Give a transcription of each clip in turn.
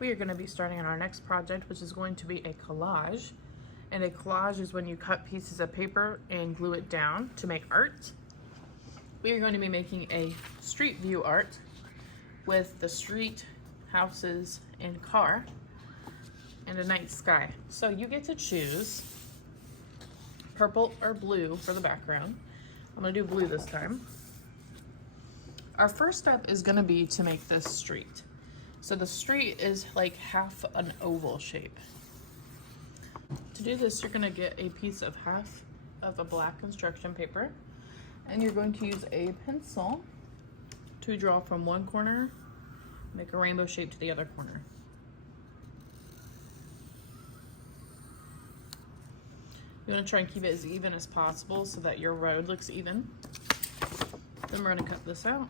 we are going to be starting on our next project, which is going to be a collage. And a collage is when you cut pieces of paper and glue it down to make art. We are going to be making a street view art with the street, houses, and car, and a night sky. So you get to choose purple or blue for the background. I'm going to do blue this time. Our first step is going to be to make this street. So the street is like half an oval shape. To do this, you're going to get a piece of half of a black construction paper, and you're going to use a pencil to draw from one corner, make a rainbow shape to the other corner. You want to try and keep it as even as possible so that your road looks even. Then we're going to cut this out.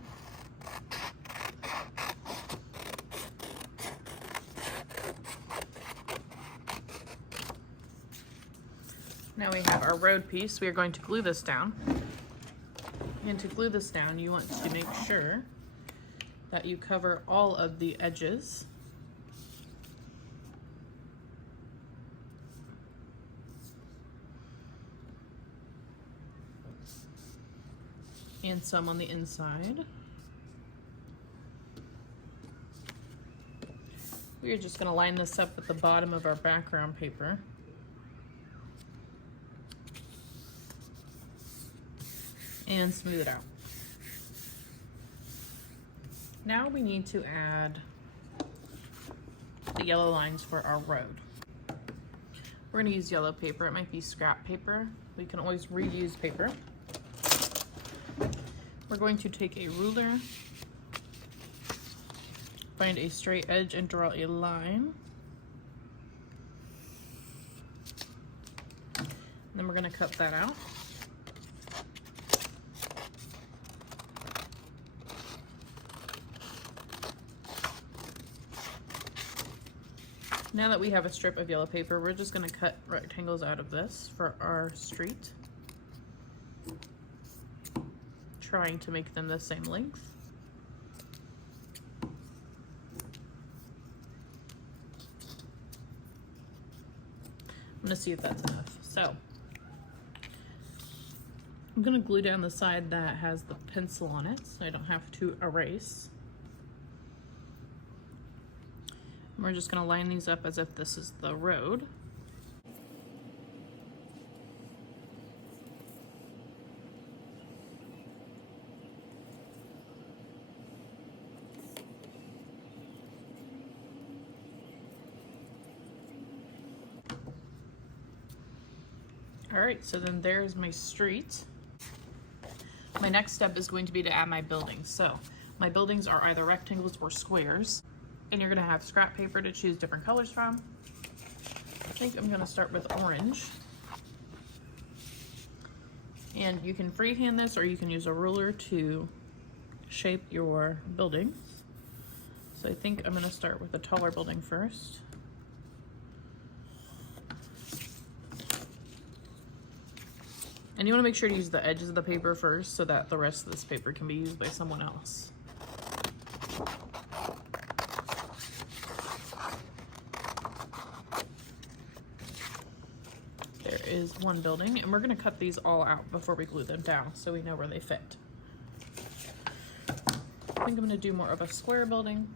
Now we have our road piece. We are going to glue this down. And to glue this down, you want to make sure that you cover all of the edges. And some on the inside. We are just going to line this up at the bottom of our background paper. And smooth it out. Now we need to add the yellow lines for our road. We're going to use yellow paper. It might be scrap paper. We can always reuse paper. We're going to take a ruler, find a straight edge and draw a line. And then we're going to cut that out. Now that we have a strip of yellow paper, we're just going to cut rectangles out of this for our street, trying to make them the same length. I'm going to see if that's enough. So I'm going to glue down the side that has the pencil on it so I don't have to erase. We're just going to line these up as if this is the road. All right, so then there's my street. My next step is going to be to add my buildings. So my buildings are either rectangles or squares. And you're going to have scrap paper to choose different colors from. I think I'm going to start with orange. And you can freehand this or you can use a ruler to shape your building. So I think I'm going to start with a taller building first. And you want to make sure to use the edges of the paper first so that the rest of this paper can be used by someone else. Is one building, and we're going to cut these all out before we glue them down so we know where they fit. I think I'm going to do more of a square building.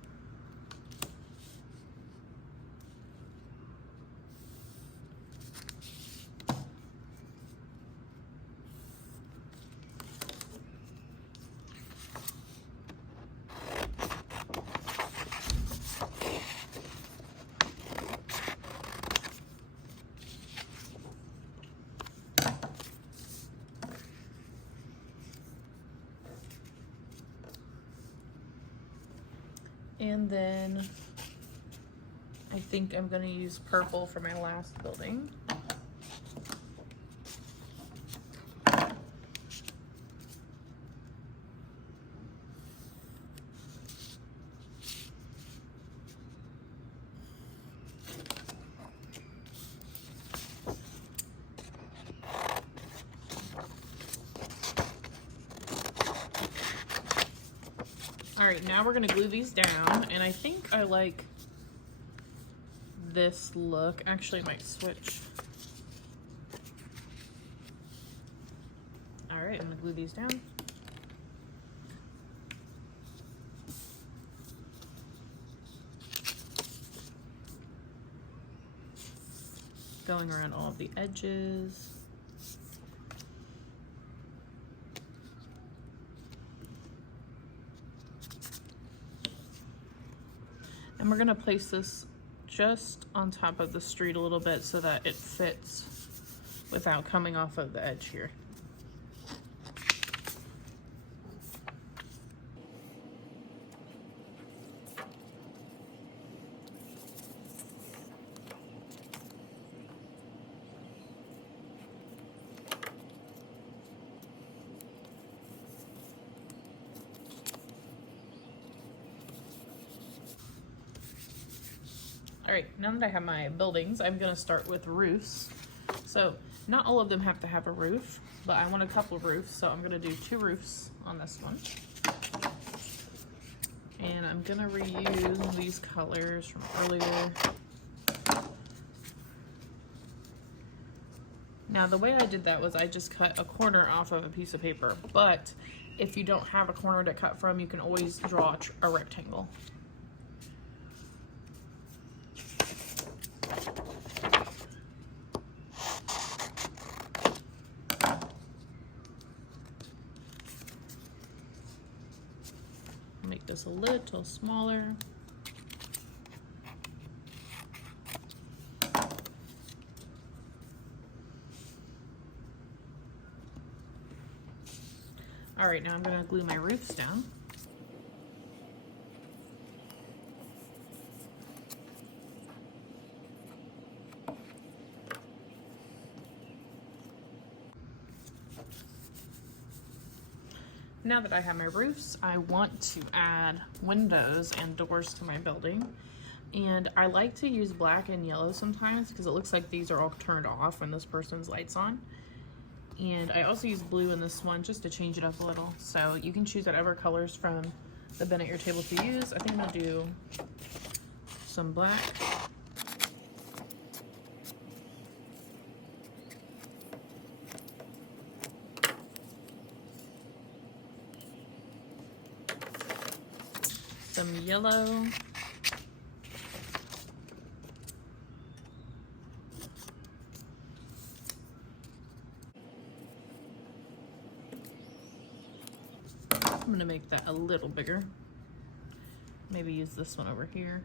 And then I think I'm going to use purple for my last building. All right, now we're gonna glue these down, and I think I like this look. Actually, I might switch. All right, I'm gonna glue these down. Going around all of the edges. And we're gonna place this just on top of the street a little bit so that it fits without coming off of the edge here. All right, now that I have my buildings, I'm gonna start with roofs. So not all of them have to have a roof, but I want a couple of roofs, so I'm gonna do 2 roofs on this one. And I'm gonna reuse these colors from earlier. Now the way I did that was I just cut a corner off of a piece of paper, but if you don't have a corner to cut from, you can always draw a rectangle. Make this a little smaller. All right, now I'm going to glue my roofs down. Now that I have my roofs, I want to add windows and doors to my building. And I like to use black and yellow sometimes because it looks like these are all turned off when this person's light's on. And I also use blue in this one just to change it up a little. So you can choose whatever colors from the bin at your table to use. I think I'm gonna do some black. Some yellow. I'm gonna make that a little bigger. Maybe use this one over here.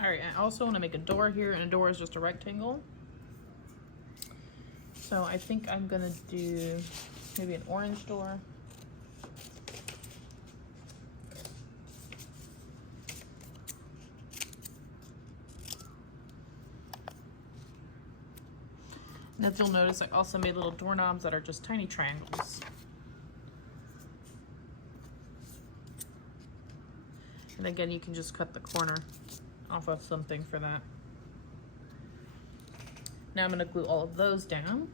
All right, I also want to make a door here, and a door is just a rectangle. So I think I'm gonna do maybe an orange door. And as you'll notice, I also made little doorknobs that are just tiny triangles. And again, you can just cut the corner off of something for that. Now I'm going to glue all of those down.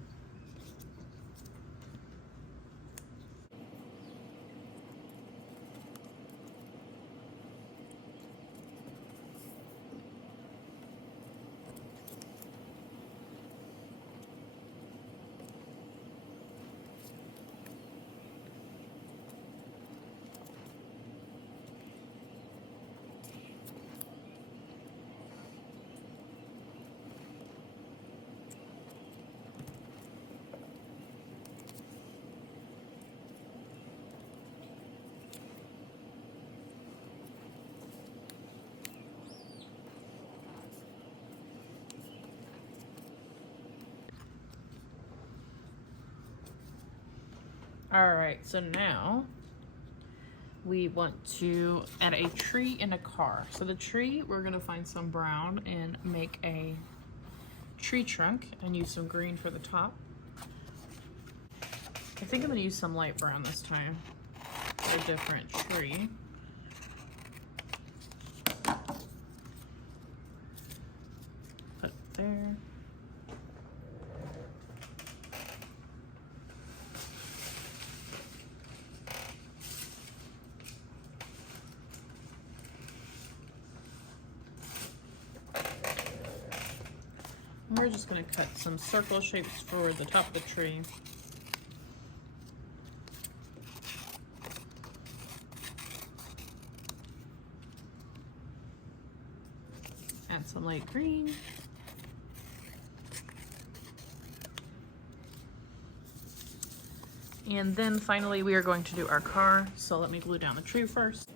All right, so now we want to add a tree and a car. So the tree, we're gonna find some brown and make a tree trunk and use some green for the top. I think I'm going to use some light brown this time for a different tree. Put there. We're just going to cut some circle shapes for the top of the tree. Add some light green. And then finally we are going to do our car. So let me glue down the tree first.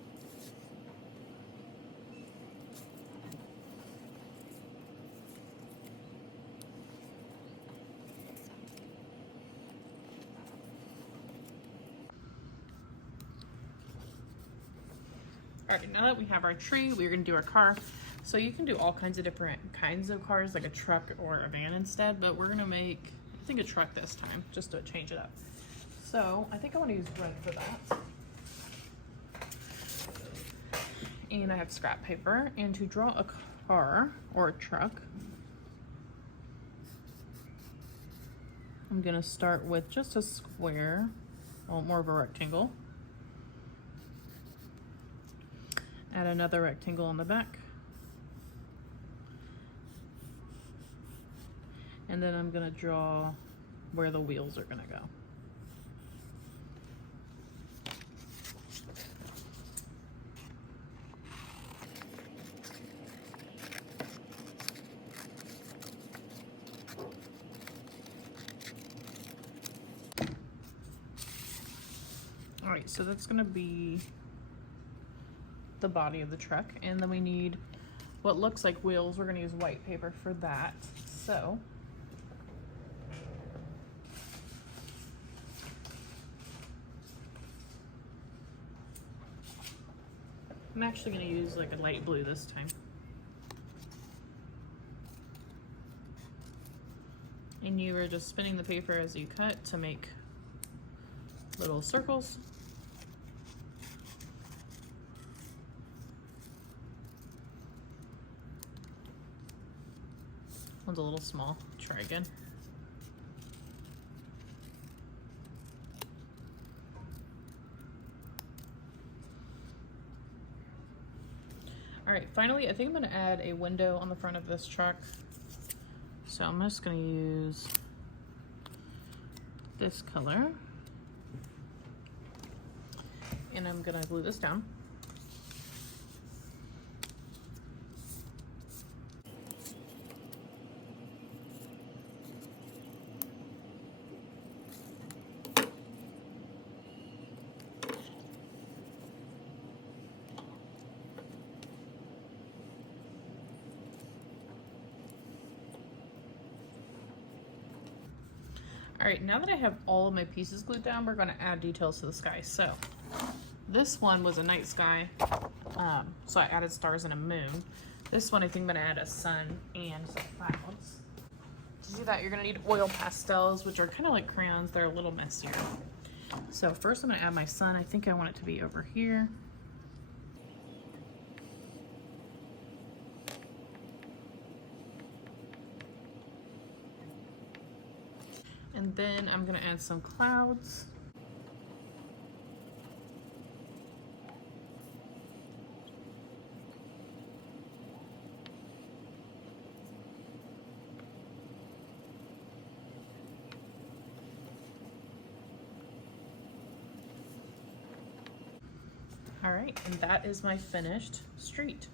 All right, now that we have our tree, we're gonna do our car. So you can do all kinds of different kinds of cars, like a truck or a van instead, but we're gonna make, I think, a truck this time, just to change it up. So I think I wanna use red for that. And I have scrap paper, and to draw a car or a truck, I'm gonna start with just a square, well, more of a rectangle. Add another rectangle on the back. And then I'm gonna draw where the wheels are gonna go. All right, so that's gonna be the body of the truck, and then we need what looks like wheels. We're going to use white paper for that. So I'm actually going to use like a light blue this time. And you are just spinning the paper as you cut to make little circles. One's a little small. Try again. All right, finally, I think I'm gonna add a window on the front of this truck. So I'm just gonna use this color. And I'm gonna glue this down. All right, now that I have all of my pieces glued down, we're gonna add details to the sky. So this one was a night sky, so I added stars and a moon. This one I think I'm gonna add a sun and some clouds. To do that, you're gonna need oil pastels, which are kind of like crayons. They're a little messier. So first I'm gonna add my sun. I think I want it to be over here. And then I'm gonna add some clouds. All right, and that is my finished street.